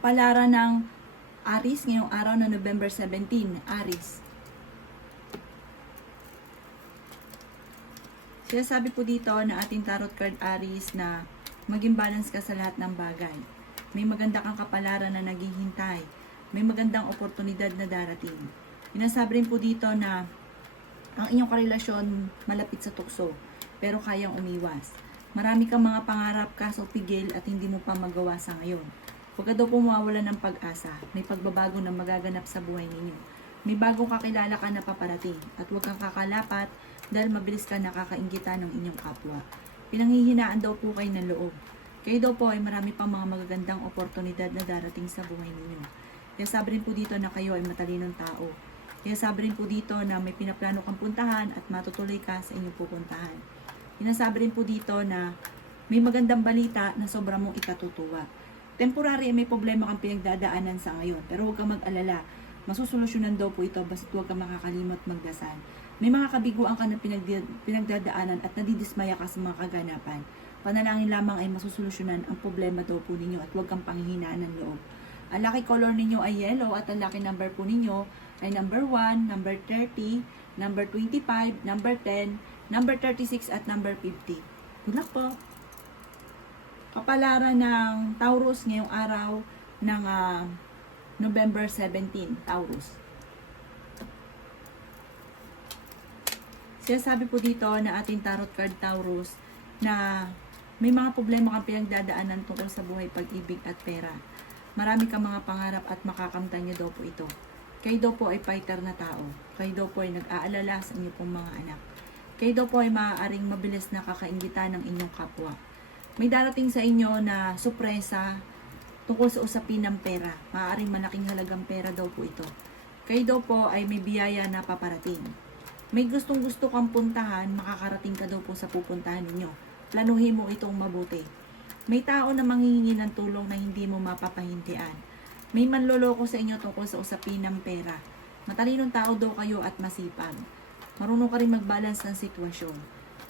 Kapalaran ng Aries ngayong araw na November 17, Aries. Sinasabi po dito na ating tarot card Aries na maging balance ka sa lahat ng bagay. May maganda kang kapalaran na naghihintay. May magandang oportunidad na darating. Sinasabi rin po dito na ang inyong karelasyon malapit sa tukso, pero kayang umiwas. Marami kang mga pangarap kaso pigil at hindi mo pa magawa sa ngayon. Huwag ka daw po mawawala ng pag-asa. May pagbabago na magaganap sa buhay ninyo. May bagong kakilala ka na paparating at huwag kang kakalapat dahil mabilis ka nakakainggitan ng inyong kapwa. Pinanghihinaan daw po kayo ng loob. Kayo daw po ay marami pang mga magagandang oportunidad na darating sa buhay ninyo. Kaya sabi rin po dito na kayo ay matalinong tao. Kaya sabi rin po dito na may pinaplano kang puntahan at matutuloy ka sa inyong pupuntahan. Sinasabi rin po dito na may magandang balita na sobrang mong ikatutuwa. Temporary may problema kang pinagdadaanan sa ngayon, pero huwag kang mag-alala. Masusolusyonan daw po ito basta huwag kang makakalimot magdasal. May mga kabiguan ka na pinagdadaanan at nadidismaya ka sa mga kaganapan. Panalangin lamang ay masusolusyonan ang problema daw po ninyo at huwag kang panghihinaan ng loob. Ang lucky color ninyo ay yellow at ang lucky number po ninyo ay number 1, number 30, number 25, number 10, number 36 at number 50. Good luck po! Kapalaran ng Taurus ngayong araw ng November 17, Taurus. Sinasabi po dito na ating tarot card Taurus na may mga problema kang pinagdadaanan tungkol sa buhay, pag-ibig at pera. Marami kang mga pangarap at makakamtan niyo daw po ito. Kayo daw po ay fighter na tao. Kayo daw po ay nag-aalala sa inyong pong mga anak. Kayo daw po ay maaaring mabilis na kakaingitan ng inyong kapwa. May darating sa inyo na sorpresa tungkol sa usapin ng pera. Maaaring malaking halagang pera daw po ito. Kayo daw po ay may biyaya na paparating. May gustong-gusto kang puntahan, makakarating ka daw po sa pupuntahan ninyo. Planuhin mo itong mabuti. May tao na manghihingi ng tulong na hindi mo mapapahintian. May manloloko sa inyo tungkol sa usapin ng pera. Matalinong tao daw kayo at masipag. Marunong ka rin mag-balance ng sitwasyon.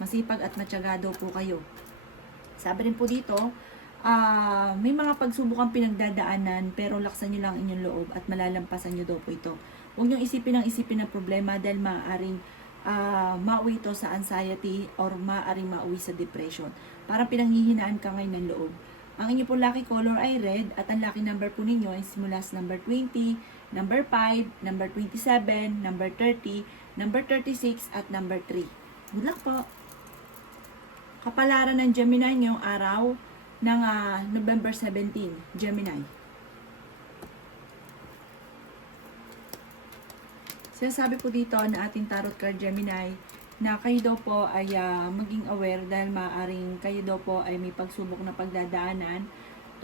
Masipag at matyaga daw po kayo. Sabi rin po dito, may mga pagsubok ang pinagdadaanan pero laksan nyo lang inyong loob at malalampasan nyo daw po ito. Huwag nyo isipin ng problema dahil maaaring mauwi ito sa anxiety or maaaring mauwi sa depression. Parang pinanghihinaan ka ngayon ng loob. Ang inyo po lucky color ay red at ang lucky number po ninyo ay simula sa number 20, number 5, number 27, number 30, number 36 at number 3. Good luck po! Kapalaran ng Gemini ngayong araw ng November 17, Gemini. Sinasabi po dito na ating tarot card Gemini na kayo daw po ay maging aware dahil maaaring kayo daw po ay may pagsubok na pagdadaanan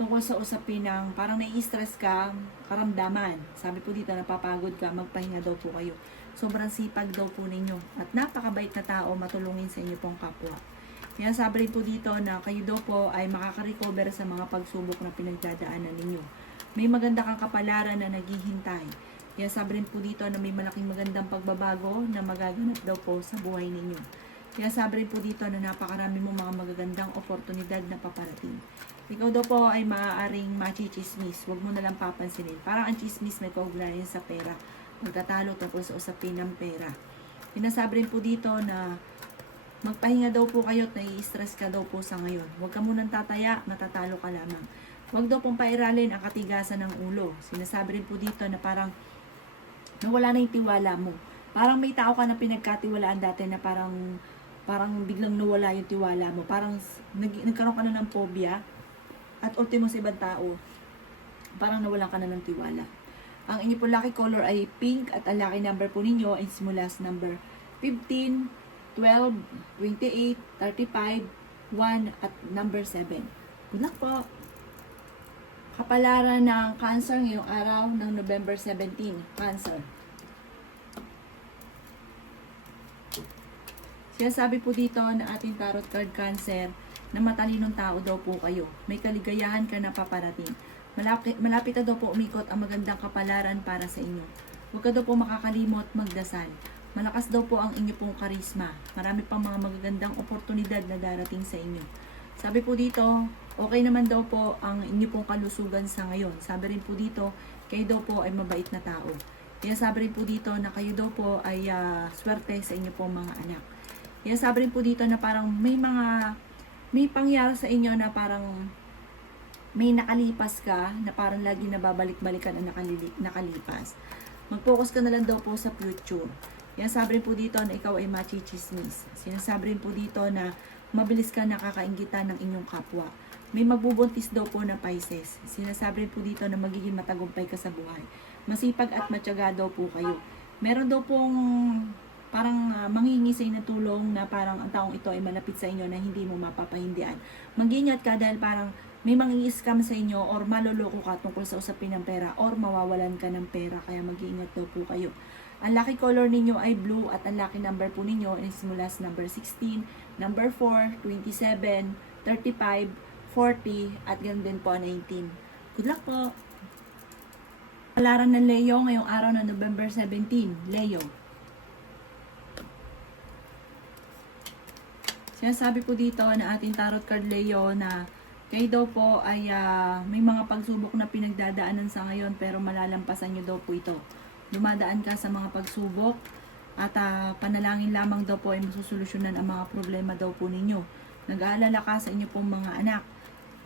tungkol sa usapin ng parang nai-stress ka, karamdaman. Sabi po dito napapagod ka, magpahinga daw po kayo. Sobrang sipag daw po ninyo at napakabait na tao matulungin sa inyo pong kapwa. Kaya sabi rin po dito na kayo daw po ay makaka-recover sa mga pagsubok na pinagdadaanan ninyo. May maganda kang kapalaran na naghihintay. Kaya sabi rin po dito na may malaking magandang pagbabago na magaganap daw po sa buhay ninyo. Kaya sabi rin po dito na napakarami mong mga magagandang oportunidad na paparating. Ikaw daw po ay maaaring machichismis. Huwag mo nalang papansinin. Parang ang chismis may kaugnayan sa pera. Magtatalo tungkol sa usapin ng pera. Sinasabi rin po dito na magpahinga daw po kayo at nai-stress ka daw po sa ngayon. Huwag ka munang tataya, matatalo ka lamang. Huwag daw pong pairalin ang katigasan ng ulo. Sinasabi rin po dito na parang nawala na yung tiwala mo. Parang may tao ka na pinagkatiwalaan dati na parang biglang nawala yung tiwala mo. Parang nagkaroon ka na ng phobia at ultimo sa ibang tao, parang nawalan ka na ng tiwala. Ang inyo po lucky color ay pink at ang lucky number po ninyo ay simula sa number 15, 12, 28, 35, 1 at number 7. Good luck po! Kapalaran ng Cancer ngayong araw ng November 17. Cancer. Sinasabi po dito na ating tarot card Cancer na matalinong tao daw po kayo. May kaligayahan ka na paparating. Malapit na daw po umikot ang magandang kapalaran para sa inyo. Huwag ka daw po makakalimot magdasal. Malakas daw po ang inyo pong karisma. Marami pang mga magagandang oportunidad na darating sa inyo. Sabi po dito, okay naman daw po ang inyo pong kalusugan sa ngayon. Sabi rin po dito, kayo daw po ay mabait na tao. Kaya sabi rin po dito na kayo daw po ay swerte sa inyo pong mga anak. Kaya sabi rin po dito na parang may pangyari sa inyo na parang may nakalipas ka na parang lagi nababalik-balikan ang nakalipas. Mag-focus ka na lang daw po sa future. Yan sabi rin po dito na ikaw ay machichismis. Sinasabi rin po dito na mabilis ka nakakaingitan ng inyong kapwa. May magbubuntis daw po na Pisces. Sinasabi rin po dito na magiging matagumpay ka sa buhay. Masipag at matyaga daw po kayo. Meron daw pong parang manghingi sa inyo ng tulong na parang ang taong ito ay malapit sa inyo na hindi mo mapapahindian. Mag-ingat ka dahil parang may mangi-scam sa inyo or maloloko ka tungkol sa usapin ng pera or mawawalan ka ng pera. Kaya mag-ingat daw po kayo. Ang lucky color ninyo ay blue at ang lucky number po ninyo is mula sa number 16, number 4, 27, 35, 40 at ganoon din po 19. Good luck po! Palaran ng Leo ngayong araw na November 17. Leo. Sinasabi po dito na ating tarot card Leo na kayo daw po ay may mga pagsubok na pinagdadaanan sa ngayon pero malalampasan nyo daw po ito. Dumadaan ka sa mga pagsubok at panalangin lamang daw po ay masusolusyonan ang mga problema daw po ninyo. Nag-aalala ka sa inyo pong mga anak.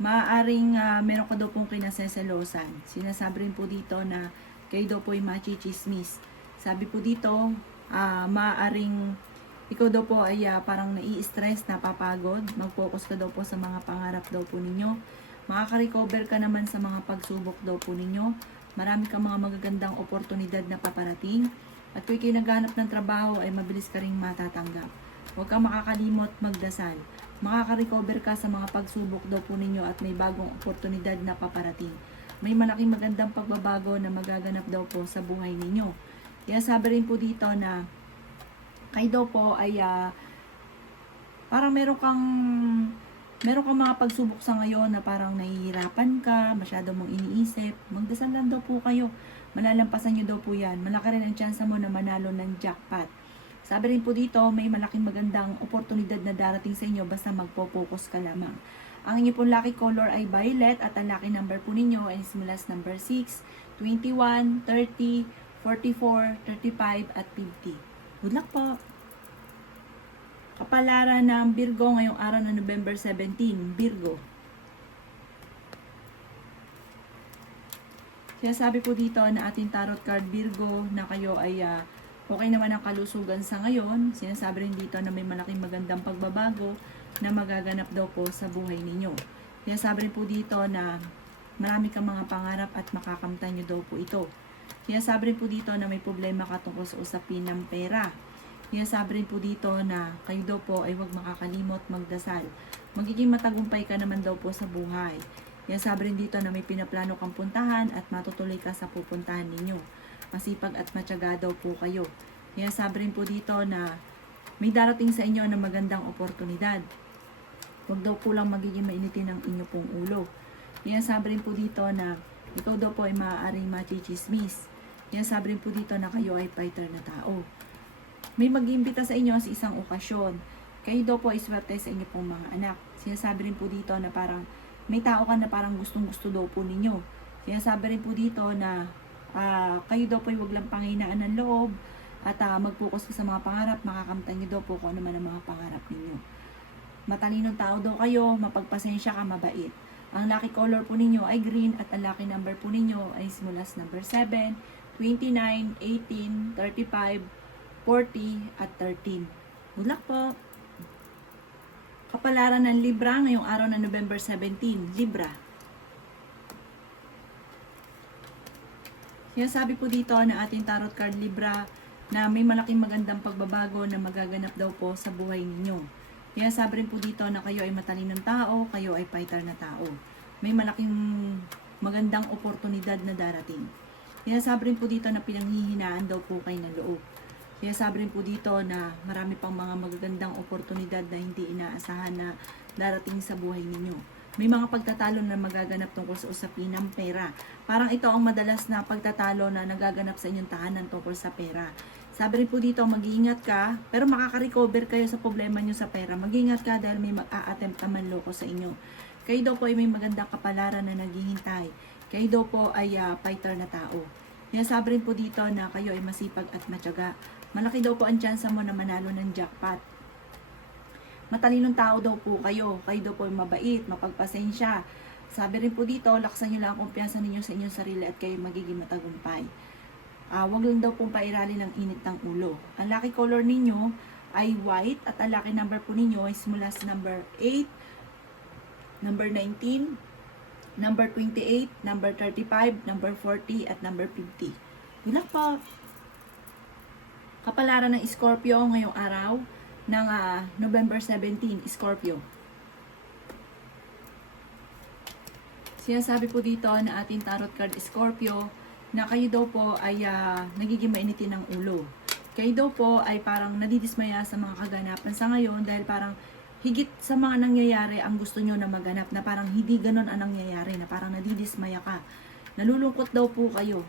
Maaaring meron ka daw pong kinaseselosan. Sinasabi rin po dito na kayo daw po ay machichismis. Sabi po dito, maaaring ikaw daw po ay parang nai-stress, napapagod. Mag-focus ka daw po sa mga pangarap daw po ninyo. Makaka-recover ka naman sa mga pagsubok daw po ninyo. Marami kang mga magagandang oportunidad na paparating. At kung kayo naghanap ng trabaho ay mabilis ka ring matatanggap. Huwag kang makakalimot magdasal. Makaka-recover ka sa mga pagsubok daw po ninyo at may bagong oportunidad na paparating. May malaking magandang pagbabago na magaganap daw po sa buhay ninyo. Kaya sabi rin po dito na kayo daw po ay parang meron kang mga pagsubok sa ngayon na parang nahihirapan ka, masyado mong iniisip. Magdasal lang daw po kayo. Malalampasan nyo daw po yan. Malaki rin ang tsansa mo na manalo ng jackpot. Sabi rin po dito, may malaking magandang oportunidad na darating sa inyo basta magpo-focus ka lamang. Ang inyo pong lucky color ay violet at ang lucky number po ninyo ay mula sa number 6, 21, 30, 44, 35 at 50. Good luck po! Kapalaran ng Virgo ngayong araw na November 17. Virgo. Kaya sabi po dito na ating tarot card Virgo na kayo ay okay naman ang kalusugan sa ngayon. Sinasabi rin dito na may malaking magandang pagbabago na magaganap daw po sa buhay ninyo. Kaya sabi rin po dito na marami kang mga pangarap at makakamtan nyo daw po ito. Kaya sabi rin po dito na may problema ka tungkol sa usapin ng pera. Kaya sabi rin po dito na kayo daw po ay huwag makakalimot magdasal. Magiging matagumpay ka naman daw po sa buhay. Kaya sabi rin dito na may pinaplano kang puntahan at matutuloy ka sa pupuntahan ninyo. Masipag at matyaga daw po kayo. Kaya sabi rin po dito na may darating sa inyo na magandang oportunidad. Huwag daw po lang magiging mainitin ang inyo pong ulo. Kaya sabi rin po dito na ikaw daw po ay maaaring machichismis. Kaya sabi rin po dito na kayo ay fighter na tao. May mag-iimbita sa inyo sa isang okasyon. Kayo daw po ay swerte sa inyo pong mga anak. Sinasabi rin po dito na parang may tao ka na parang gustong-gusto daw po ninyo. Sinasabi rin po dito na kayo daw po ay huwag lang panghinaan ng loob at mag-focus ka sa mga pangarap. Makakamtan nyo daw po kung ano man ang mga pangarap ninyo. Matalinong tao daw kayo, mapagpasensya ka, mabait. Ang lucky color po ninyo ay green at ang lucky number po ninyo ay mula sa number 7, 29, 18, 35, 40 at 13. Good luck po! Kapalaran ng Libra ngayong araw na November 17. Libra. Sinasabi po dito na ating tarot card Libra na may malaking magandang pagbabago na magaganap daw po sa buhay ninyo. Kaya sabi rin po dito na kayo ay matalinong tao, kayo ay fighter na tao. May malaking magandang oportunidad na darating. Kaya sabi rin po dito na pinanghihinaan daw po kayo ng loob. Kaya sabi rin po dito na marami pang mga magagandang oportunidad na hindi inaasahan na darating sa buhay ninyo. May mga pagtatalo na magaganap tungkol sa usapin ng pera. Parang ito ang madalas na pagtatalo na nagaganap sa inyong tahanan tungkol sa pera. Sabi rin po dito, mag-iingat ka, pero makaka-recover kayo sa problema nyo sa pera. Mag-iingat ka dahil may mag-a-attempt na manloko sa inyo. Kayo daw po ay may magandang kapalaran na naghihintay. Kayo daw po ay fighter na tao. Kaya sabi rin po dito na kayo ay masipag at matyaga. Malaki daw po ang tsansa mo na manalo ng jackpot. Matalinong tao daw po kayo. Kayo daw po ay mabait, mapagpasensya. Sabi rin po dito, laksan nyo lang ang kumpiyansa ninyo sa inyong sarili at kayo magiging matagumpay. Wag lang daw pong pairali ng init ng ulo. Ang lucky color ninyo ay white at ang lucky number po ninyo ay simula sa number 8, number 19, number 28, number 35, number 40 at number 50. Good luck po! Kapalaran ng Scorpio ngayong araw ng November 17, Scorpio. Sinasabi po dito na ating tarot card Scorpio na kayo daw po ay nagiging mainitin ng ulo. Kayo daw po ay parang nadidismaya sa mga kaganapan sa ngayon dahil parang higit sa mga nangyayari ang gusto nyo na maganap, na parang hindi ganon ang nangyayari, na parang nadidismaya ka. Nalulungkot daw po kayo.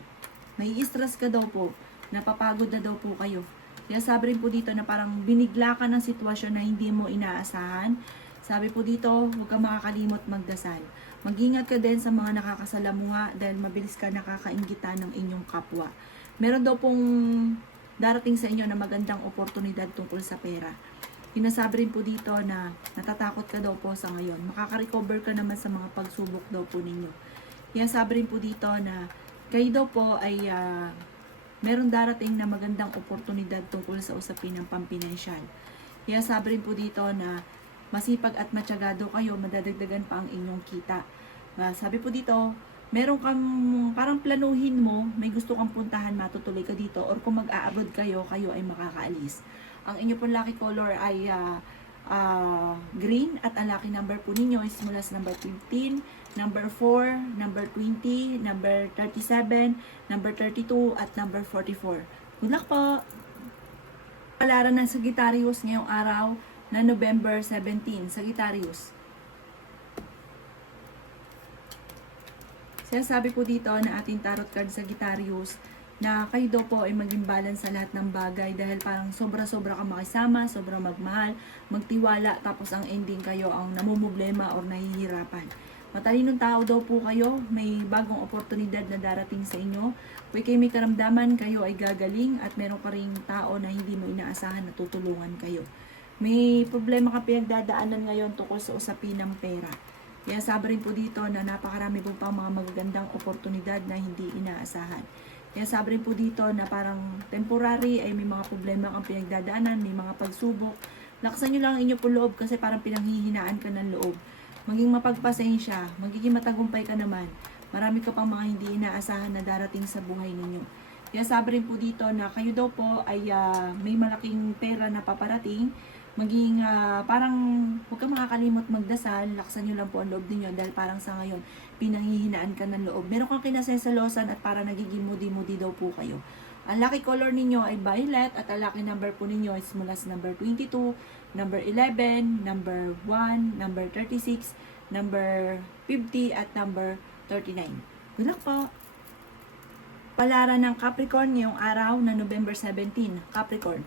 May stress ka daw po. Napapagod na daw po kayo. Kaya sabi rin po dito na parang binigla ka ng sitwasyon na hindi mo inaasahan. Sabi po dito, huwag ka makakalimot magdasal. Mag-ingat ka din sa mga nakakasalamuha dahil mabilis ka nakakainggitan ng inyong kapwa. Meron daw pong darating sa inyo na magandang oportunidad tungkol sa pera. Sinasabi rin po dito na natatakot ka daw po sa ngayon. Makaka-recover ka naman sa mga pagsubok daw po ninyo. Kaya sabi rin po dito na kayo daw po ay meron darating na magandang oportunidad tungkol sa usapin ng pampinansyal. Kaya sabi rin po dito na masipag at matsyagado kayo, madadagdagan pa ang inyong kita. Sabi po dito, meron kang parang planuhin mo, may gusto kang puntahan, matutuloy ka dito, or kung mag-aabroad kayo, kayo ay makakaalis. Ang inyo pong lucky color ay green at ang lucky number po ninyo is mula sa number 15, number 4, number 20, number 37, number 32 at number 44. Good luck po! Palaran ng Sagittarius ngayong araw na November 17, Sagittarius. Sinasabi po dito na ating tarot card Sagittarius na kayo daw po ay maging balance sa lahat ng bagay dahil parang sobra-sobra ka makisama, sobra magmahal, magtiwala, tapos ang ending kayo ang namumblema or nahihirapan. Matalinong tao daw po kayo, may bagong oportunidad na darating sa inyo. Kung kayo may karamdaman, kayo ay gagaling at meron ka ring tao na hindi mo inaasahan na tutulungan kayo. May problema ka pinagdadaanan ngayon tungkol sa usapin ng pera. Kaya sabi rin po dito na napakarami po pang mga magagandang oportunidad na hindi inaasahan. Kaya sabi rin po dito na parang temporary ay may mga problema kang pinagdadaanan, may mga pagsubok. Laksan nyo lang ang inyo po loob kasi parang pinanghihinaan ka ng loob. Maging mapagpasensya, magiging matagumpay ka naman. Marami ka pang mga hindi inaasahan na darating sa buhay ninyo. Kaya sabi rin po dito na kayo daw po ay may malaking pera na paparating. Maging parang huwag kang makakalimot magdasal, laksan nyo lang po ang loob ninyo dahil parang sa ngayon pinanghihinaan ka ng loob. Meron kang kinasensalosan at parang nagiging moody-moody daw po kayo. Ang lucky color ninyo ay violet at ang lucky number po ninyo is mula sa number 22, number 11, number 1, number 36, number 50 at number 39. Good luck po! Palaran ng Capricorn ngayong araw na November 17, Capricorn.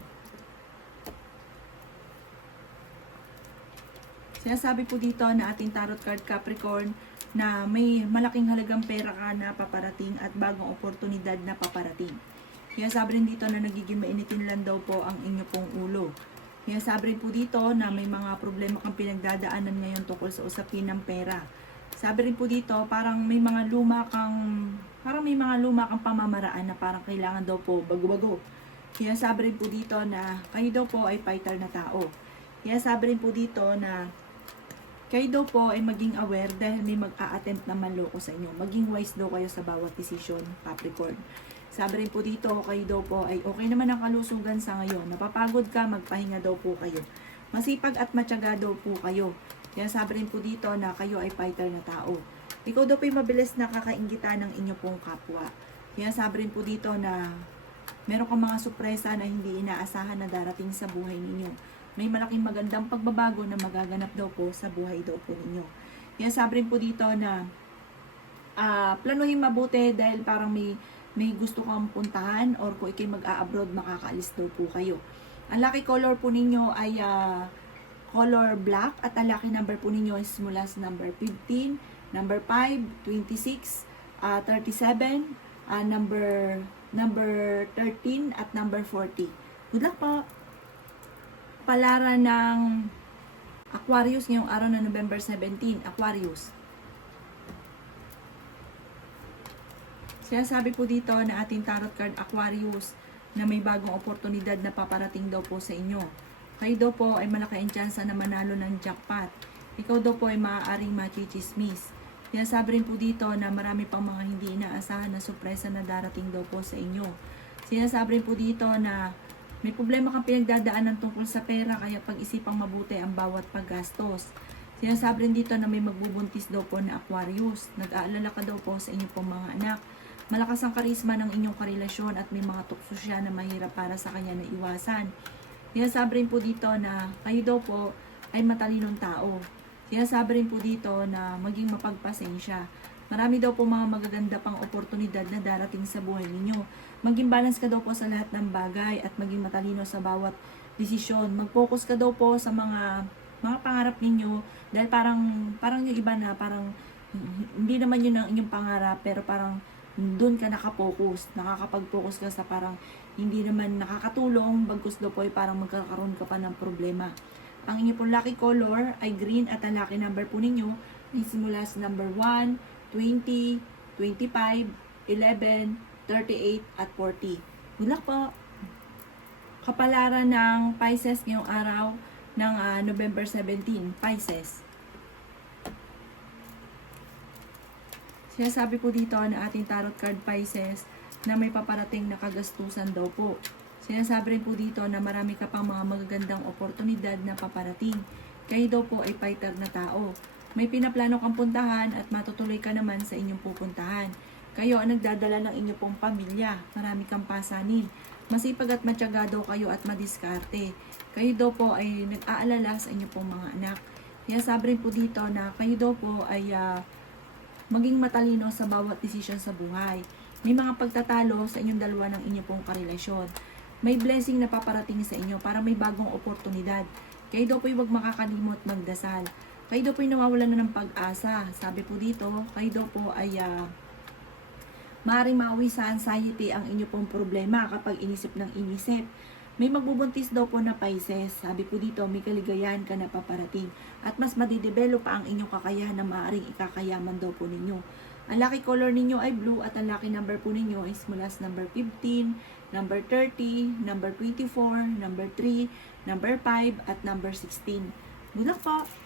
Sinasabi po dito na ating tarot card Capricorn na may malaking halagang pera ka na paparating at bagong oportunidad na paparating. Kaya sabi rin dito na nagiging mainitin lang daw po ang inyo pong ulo. Kaya sabi rin po dito na may mga problema kang pinagdadaanan ngayon tungkol sa usapin ng pera. Sabi rin po dito parang may mga luma kang pamamaraan na parang kailangan daw po bago-bago. Kaya sabi rin po dito na kayo daw po ay fighter na tao. Kaya sabi rin po dito na kayo daw po ay maging aware dahil may mag-a-attempt na manloko sa inyo. Maging wise daw kayo sa bawat desisyon, Capricorn. Sabi rin po dito, kayo daw po ay okay naman ang kalusugan sa ngayon. Napapagod ka, magpahinga daw po kayo. Masipag at matyaga daw po kayo. Kaya sabi rin po dito na kayo ay fighter na tao. Ikaw daw po ay mabilis na kakainggitan ng inyo pong kapwa. Kaya sabi rin po dito na meron kang mga sorpresa na hindi inaasahan na darating sa buhay ninyo. May malaking magandang pagbabago na magaganap daw po sa buhay daw po ninyo. Kaya sabi rin po dito na planuhin mabuti dahil parang may may gusto kang puntahan or kung ikay mag-a-abroad, makakaalis daw po kayo. Ang lucky color po ninyo ay color black at ang lucky number po ninyo is mula sa number 15, number 5, 26, 37, number 13 at number 40. Good luck po! Palaran ng Aquarius ngayong araw na November 17. Aquarius. Sinasabi po dito na ating tarot card Aquarius na may bagong oportunidad na paparating daw po sa inyo. Kayo daw po ay malaki ang tsansa na manalo ng jackpot. Ikaw daw po ay maaaring machichismis. Sinasabi rin po dito na marami pang mga hindi inaasahan na sorpresa na darating daw po sa inyo. Sinasabi rin po dito na may problema kang pinagdadaanan tungkol sa pera kaya pag-isipang mabuti ang bawat paggastos. Sinasabi rin dito na may magbubuntis daw po na Aquarius. Nag-aalala ka daw po sa inyong pong mga anak. Malakas ang karisma ng inyong karelasyon at may mga tukso siya na mahirap para sa kanya na iwasan. Sinasabi rin po dito na kayo daw po ay matalinong tao. Sinasabi rin po dito na maging mapagpasensya. Marami daw po mga magaganda pang oportunidad na darating sa buhay ninyo. Maging balance ka daw po sa lahat ng bagay at maging matalino sa bawat desisyon. Mag-focus ka daw po sa mga pangarap ninyo dahil parang yung iba na parang hindi naman yun ang inyong pangarap pero parang doon ka nakapokus. Nakakapag-focus ka sa parang hindi naman nakakatulong bagkus daw po ay parang magkakaroon ka pa ng problema. Ang inyong pong lucky color ay green at ang lucky number po ninyo ay simula sa number 1, 20, 25, 11, 38, at 40. Good luck po! Kapalaran ng Pisces ngayong araw ng November 17, Pisces. Sinasabi po dito na ating tarot card Pisces na may paparating na kagastusan daw po. Sinasabi rin po dito na marami ka pang mga magagandang oportunidad na paparating. Kayo daw po ay fighter na tao. May pinaplano kang puntahan at matutuloy ka naman sa inyong pupuntahan. Kayo ang nagdadala ng inyong pong pamilya. Marami kang pasanin. Masipag at matyaga daw kayo at madiskarte. Kayo daw po ay nag-aalala sa inyong pong mga anak. Kaya sabi rin po dito na kayo daw po ay maging matalino sa bawat desisyon sa buhay. May mga pagtatalo sa inyong dalawa ng inyong pong karelasyon. May blessing na paparating sa inyo para may bagong oportunidad. Kayo daw po ay huwag makakalimot magdasal. Kayo daw po ay nawawalan na ng pag-asa. Sabi po dito, kayo daw po ay maaaring mauwi sa anxiety ang inyo pong problema kapag inisip ng inisip. May magbubuntis daw po na Pisces. Sabi po dito, may kaligayahan ka na paparating. At mas madidevelop pa ang inyong kakayahan na maaaring ikakayaman daw po ninyo. Ang lucky color ninyo ay blue at ang lucky number po ninyo is mula sa number 15, number 30, number 24, number 3, number 5, at number 16. Good luck po!